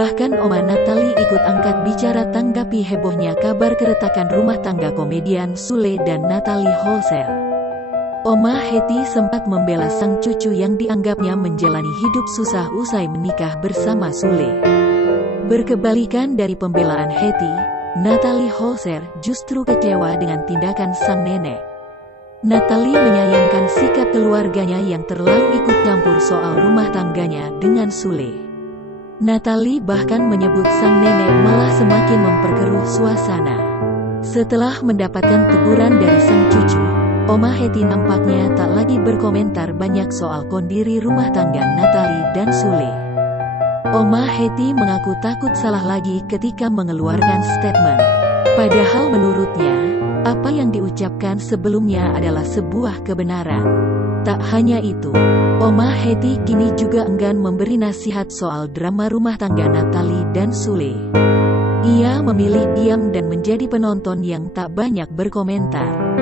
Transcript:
Bahkan Oma Natalie ikut angkat bicara tanggapi hebohnya kabar keretakan rumah tangga komedian Sule dan Natalie Holzer. Oma Hetty sempat membela sang cucu yang dianggapnya menjalani hidup susah usai menikah bersama Sule. Berkebalikan dari pembelaan Hetty, Natalie Holzer justru kecewa dengan tindakan sang nenek. Natalie menyayangkan sikap keluarganya yang terlalu ikut campur soal rumah tangganya dengan Sule. Natalie bahkan menyebut sang nenek malah semakin memperkeruh suasana. Setelah mendapatkan teguran dari sang cucu, Oma Hetty nampaknya tak lagi berkomentar banyak soal kondisi rumah tangga Natalie dan Sule. Oma Hetty mengaku takut salah lagi ketika mengeluarkan statement. Padahal menurutnya, apa yang diucapkan sebelumnya adalah sebuah kebenaran. Tak hanya itu, Oma Hetty kini juga enggan memberi nasihat soal drama rumah tangga Natalie dan Sule. Ia memilih diam dan menjadi penonton yang tak banyak berkomentar.